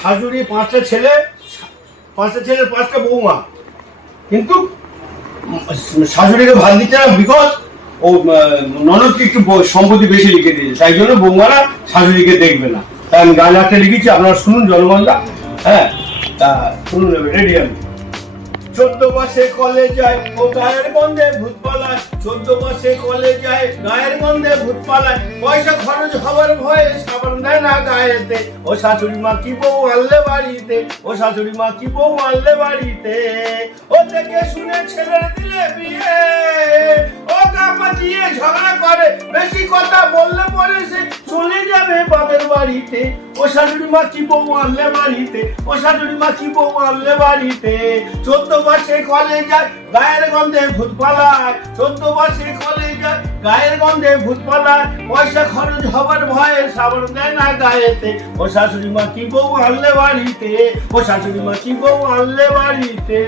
শাশুড়ি পাঁচটা ছেলে, পাঁচটা ছেলের পাঁচটা বৌমা, কিন্তু শাশুড়িকে ভাত দিচ্ছে না, বিকজ ও ননদকে একটু সম্পত্তি বেশি লিখে দিয়েছে, তাই জন্য বৌমারা শাশুড়িকে দেখবে না। তাই আমি গান একটা লিখেছি, আপনারা শুনুন জনগণরা। হ্যাঁ, তা শুনুন, রেডি আমি। 14 মাসে কলে যায় ও গায়ের গন্ধে ভূত পালায়, 14 মাসে কলে যায় গায়ের গন্ধে ভূত পালায়, পয়সা খরচ হবার ভয়ে সাবান দেয় না গায়েতে, ও শাশুড়ি মা কি বউ আনলে বাড়িতে, ও শাশুড়ি মা কি বউ আনলে বাড়িতে, ও থেকে শুনে ছেলের দিলে বিয়ে, ও কাপা দিয়ে ঝগড়া করে, বেশি কথা বললে পরে সে চলে যাবে বাপের বাড়িতে, ও শাশুড়ি মা কি বউ আনলে বাড়িতে, ও শাশুড়ি মা কি বউ আনলে বাড়িতে। 14 মাসে কলে যায় গায়ের গন্ধে ভূত পালায়, 14 মাসে কলে যায় গায়ের গন্ধে ভূত পালায়, পয়সা খরচ হবার ভয়ে সাবান দেয় না গায়েতে, ও শাশুড়ি মা কি বউ আনলে বাড়িতে, ও শাশুড়ি মা কি বউ আনলে বাড়িতে।